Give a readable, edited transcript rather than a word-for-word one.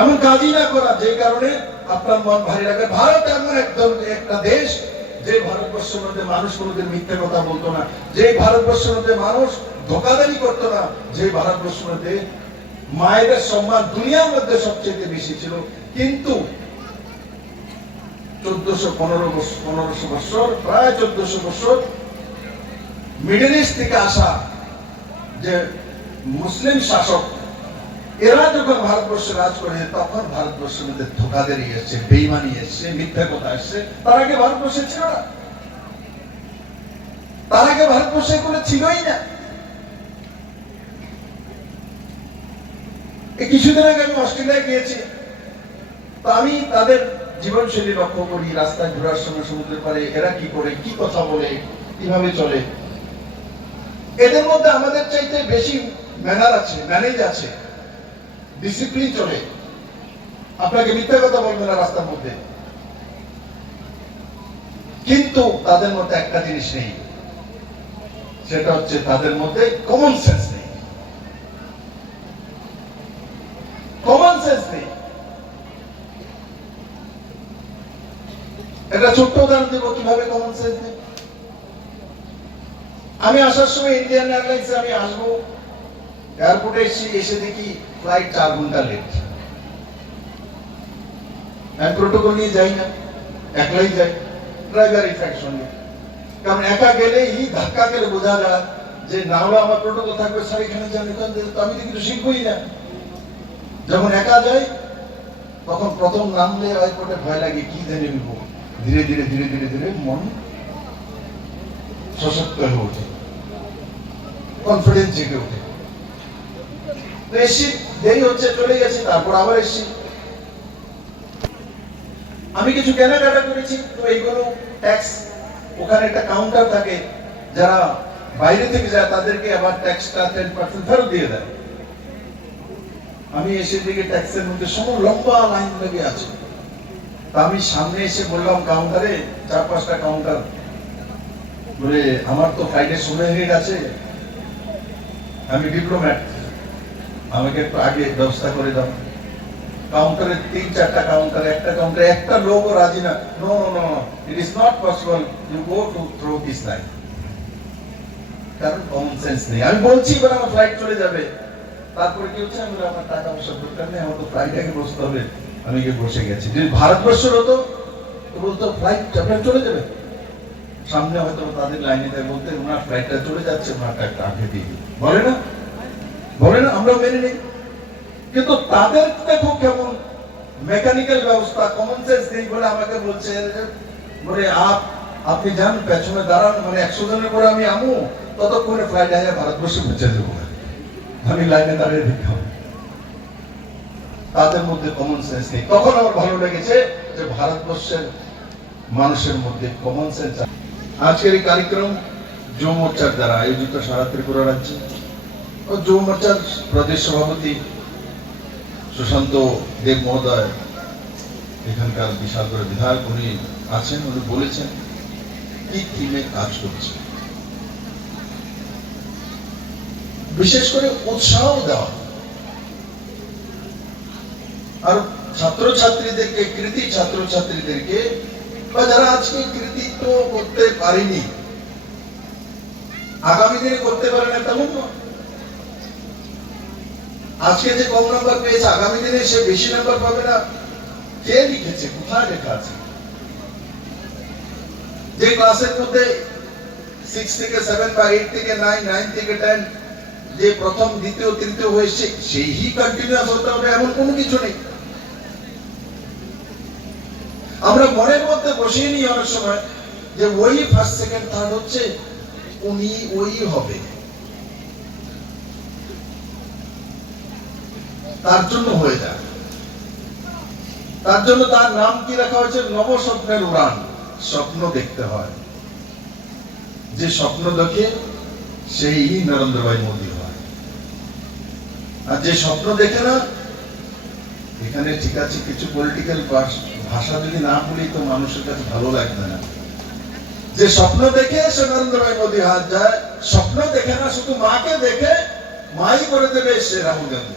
এমন কাজই না করা যে কারণে আপনার মন ভারী রাখবে। ভারত এমন একটা দেশ যে ভারতবর্ষের মধ্যে মানুষ কোনোদিন মিথ্যে কথা বলতো না, যে ভারতবর্ষের মধ্যে মানুষ ধোঁকাদারি করতো না, যে ভারতবর্ষের মধ্যে মায়েদের সম্মান দুনিয়ার মধ্যে সবচেয়ে বেশি ছিল। কিন্তু 1415 বছর, প্রায় 1400 বছর মিডল ইস্ট থেকে আসা যে মুসলিম শাসক, এরা যখন ভারতবর্ষে রাজ করেছে তখন ভারতবর্ষের মধ্যে ধোঁকাদারি এসছে, বেইমানি এসছে, মিথ্যা কথা এসছে। তার আগে ভারতবর্ষে ছিল না, তার আগে ভারতবর্ষে কোনো ছিলই না। এই কিছুদিন আগে আমি অস্ট্রেলিয়ায় গিয়েছি, তো আমি তাদের জীবনশৈলী লক্ষ্য করি, রাস্তায় ঘোরার সময় সমুদ্রের পাড়ে এরা কি করে, কি কথা বলে, কিভাবে চলে। এদের মধ্যে আমাদের চাইতে বেশি ম্যানার আছে, ম্যানেজ আছে, ডিসিপ্লিন চলে। আপনাকে মিথ্যা কথা বলবে না রাস্তার মধ্যে। কিন্তু তাদের মধ্যে একটা জিনিস নেই, সেটা হচ্ছে তাদের মধ্যে কমন সেন্স নেই। কমন সেন্স নেই। একটা ছোট্ট উদাহরণ দেবো কিভাবে কমন সেন্স নেই। আমি আসার সময় ইন্ডিয়ান এয়ারলাইন্সে আমি আসবো, এয়ারপোর্টে এসে দেখি ফ্লাইট 4 ঘন্টা লেট। আমি প্রোটোকল নিয়ে যাই না, একলাই যাই, ড্রাইভার ইফেক্ট সঙ্গে। কারণ একা গেলেই ধাক্কা গেলে বোঝা যায় যে না হলে আমার প্রোটোকল থাকবে, স্যার এখানে যান, এখানে যান, তো আমি তো কিছু শিখবই না। যখন একা যাই তখন প্রথম নামলে এয়ারপোর্টে ভয় লাগে, কি জানি বলবো। ধীরে ধীরে ধীরে ধীরে ধীরে মন সশক্ত হয়ে ওঠে, কনফিডেন্স জেগে ওঠে। এসি দেরি হচ্ছে, চলে গেছে, তারপর আবার এসি। আমি কিছু কেনাকাটা করেছি, তো এইগুলো ট্যাক্স, ওখানে একটা কাউন্টার থাকে, যারা বাইরে থেকে যায় তাদেরকে আবার ট্যাক্সটা 10% ফেরত দিয়ে দেয়। আমি এসে দিকে ট্যাক্সের মধ্যে সময় লম্বা লাইন লেগে আছে। তা আমি সামনে এসে বললাম কাউন্টারে, 4-5টা কাউন্টার, বলে আমার তো ফ্লাইটের সময় হয়ে গেছে, আমি ডিপ্লোম্যাট, আমাকে একটু আগে ব্যবস্থা করে দাও। কাউন্টারে 3-4টা কাউন্টার, একটা কাউন্টারে একটা লোকও রাজি না। No no no, it is not possible, you go to throw this line. কারণ কমন সেন্স নেই। আমি বলছি এবার আমার ফ্লাইট চলে যাবে, তারপরে কি হচ্ছে, আমি আমার টাকা পয়সা দরকার নেই, আমার তো ফ্লাইট আগে বসতে হবে, আমি গিয়ে বসে গেছি। যদি ভারতবর্ষের হতো তো বলতো ফ্লাইট আপনার চলে যাবে, সামনে হয়তো তাদের লাইনে দেয়, বলতে ওনার ফ্লাইটটা চলে যাচ্ছে, ওনার টাকা আগে দিয়ে বলে না, বলে না, আমরা মেনে নিই। কিন্তু তাদের দেখো কেমন মেকানিক্যাল ব্যবস্থা, কমন সেন্স নেই বলে আমাকে বলছে, বলে আপনি যান পেছনে দাঁড়ান, মানে 100 জনের পরে আমি আমু, ততক্ষণে ফ্লাইট আগে ভারতবর্ষে পৌঁছে দেবো। আমি লাইনে দাঁড়িয়ে দেখলাম, তাদের মধ্যে কমন সেন্স নেই। তখন আমার ভালো লেগেছে যে ভারতবর্ষের মানুষের মধ্যে কমন সেন্স। আজকের এই কার্যক্রম যুব মোর্চার দ্বারা আয়োজিত সারা ত্রিপুরা রাজ্যে, ও যুব মোর্চার প্রদেশ সভাপতি সুশান্ত দেব মহোদয়, এখানকার বিশাল করে বিধায়ক উনি আছেন, উনি বলেছেন কি থিমে কাজ করছে। বিশেষ করে উৎসাহ দেওয়া, আর ছাত্রছাত্রীদেরকে, কৃতি ছাত্রছাত্রীদেরকে, বা যারা আজকে কৃতিত্ব করতে পারেনি, আগামী দিনে করতে পারে না তেমন নয়। আজকে যে কম নাম্বার পেয়েছে, আগামী দিনে সে বেশি নাম্বার পাবে না। কে লিখেছে, কোথায় লেখা আছে? যে ক্লাসের মধ্যে 6 থেকে 7 বা 8 থেকে 9, 9 থেকে 10 যে প্রথম দ্বিতীয় তৃতীয় হয়েছে, সেই কন্টিনিউয়াস হতে হবে এমন কোনো কিছু নেই। আমরা মনের মধ্যে বসিয়ে নিই অনেক সময় যে ওই ফার্স্ট সেকেন্ড থার্ড হচ্ছে, উনি ওই হবে, তার জন্য হয়ে যায়। তার জন্য তার নাম কি রাখা হয়েছে, নবস্বপ্নের উড়ান। স্বপ্ন দেখতে হয়, যে স্বপ্ন দেখে সেই নরেন্দ্র ভাই মোদী হয়। আর যে স্বপ্ন দেখে না, এখানে ঠিক আছে কিছু পলিটিক্যাল ভাষা যদি না বলি তো মানুষের কাছে ভালো লাগবে না। যে স্বপ্ন দেখে সে নরেন্দ্র ভাই মোদী হাত যায়, স্বপ্ন দেখে না, শুধু মাকে দেখে মাই করে দেবে সে রাহুল গান্ধী।